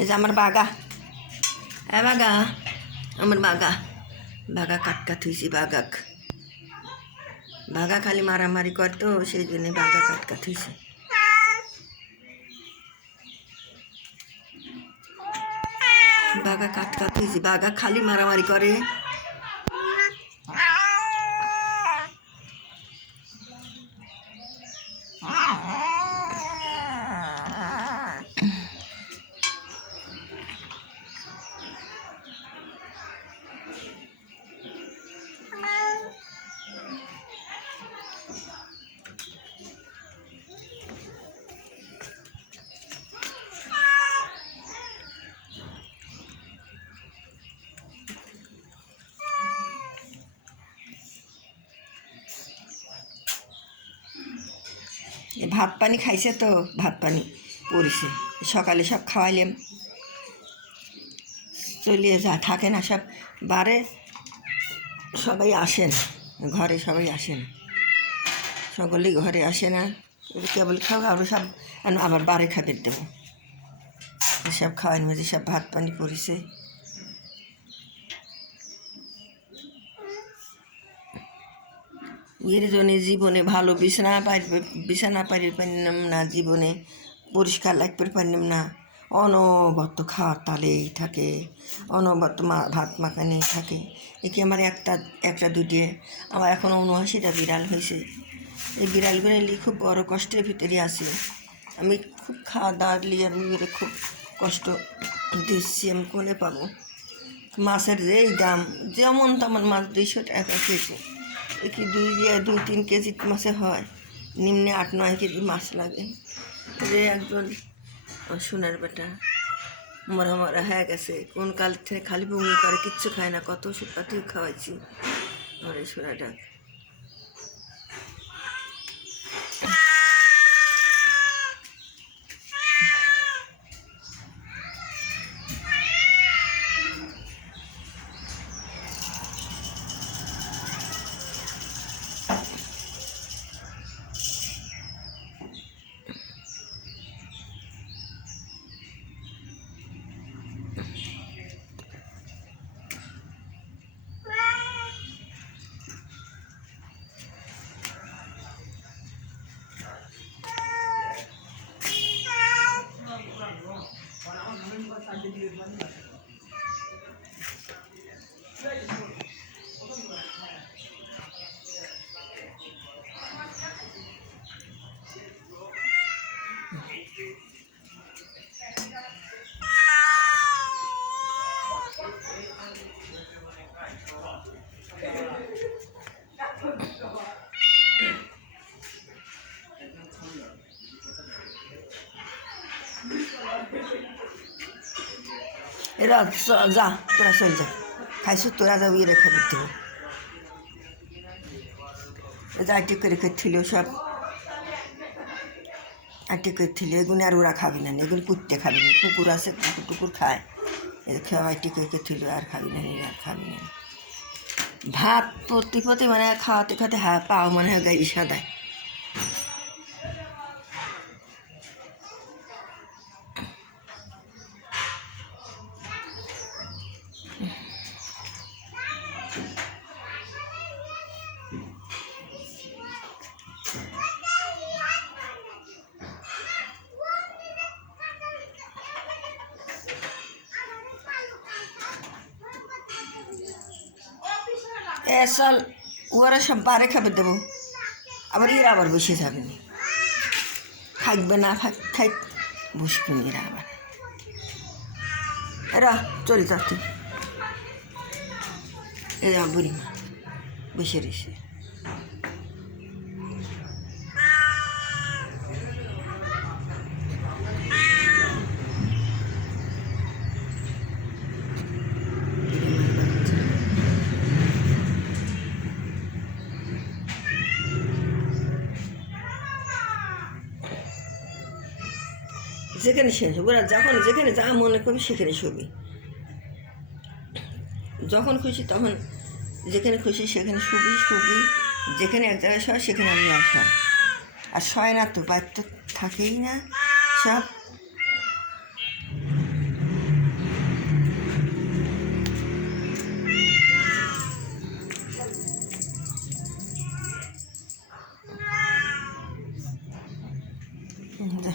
এই যে আমার বাগা, বাগা, আমার বাগা, বাগা কাট হয়েছি। বাগা খালি মারামারি করতো, সেই জন্যে বাগা কাট হয়েছে। বাগা কাট হয়েছে, বাগা খালি মারামারি করে। ভাত পানি খাইছে তো, ভাত পানি পড়েছে। সকালে সব খাওয়াইলাম, চলিয়ে যা থাকে না সব বারে, সবাই আসে না ঘরে, সবাই আসে না, সকলেই ঘরে আসে না। কেবল খাও, আরও সব আবার বারে খাবে দেবো, সব খাওয়ার মধ্যে সব ভাত পানি পড়েছে। এর জন্য জীবনে ভালো বিছানা পারলাম না, জীবনে পরিষ্কার লাগতে পারলাম না। অনবরত খাওয়ার তালেই থাকে, অনবরত ভাত মাখানেই থাকে। একে আমার একটা দুটি, আমার এখন ৭৯টা বিড়াল হয়েছে। এই বিড়ালগুলো নিয়ে খুব বড় কষ্টের ভিতরে আছে। আমি খুব খাওয়া দাওয়ার নিয়ে আমি খুব কষ্ট দিচ্ছি। আমি কোনে পাবো? মাছের যেই দাম, যেমন তেমন মাছ 200 টাকা কেজি। কি 2-3 কেজি মাছে হয়, নিম্নে 8-9 কেজি মাছ লাগে। যে একজন সোনার বেটা মরা হয়ে গেছে, কোন কাল থেকে খালি বমি করে, কিচ্ছু খায় না, কত ওষুধ পাতিও খাওয়াইছি আমার এই সোনাটা। এরা যা, তোরা চল যা, খাইছো তোরা যা, উইয়ে রেখে দিতে হবে। যা টিক করে খেয়েছিল সব, আটি করে ছিল এগুলো, আর ওরা খাবি না, এগুলো কুত্তে খাবি না। কুকুর আছে, কুকুর খায়, খাওয়াই টিকে ছিল, আর খাবি না, আর খাবি না। ভাত প্রতি মানে খাওয়াতে পাও মনে হয় গাই সাদায়। এসাল ওরা সব বারে খাবে দেবো, আবার এরা আবার বসে যাবে না, থাকবে না, থাক বসবে না এরা আবার। এরা চলে যাচ্ছে, এরা বুড়িমা বসে রয়েছে। যেখানে শেষ ওরা যখন যেখানে যা মনে করবি সেখানে শুবি, যখন খুশি তখন যেখানে খুশি সেখানে শুবি, যেখানে এক জায়গায় শয় সেখানে আমি আর শয়, আর শয় না তো বাইর তো থাকেই না সব। যা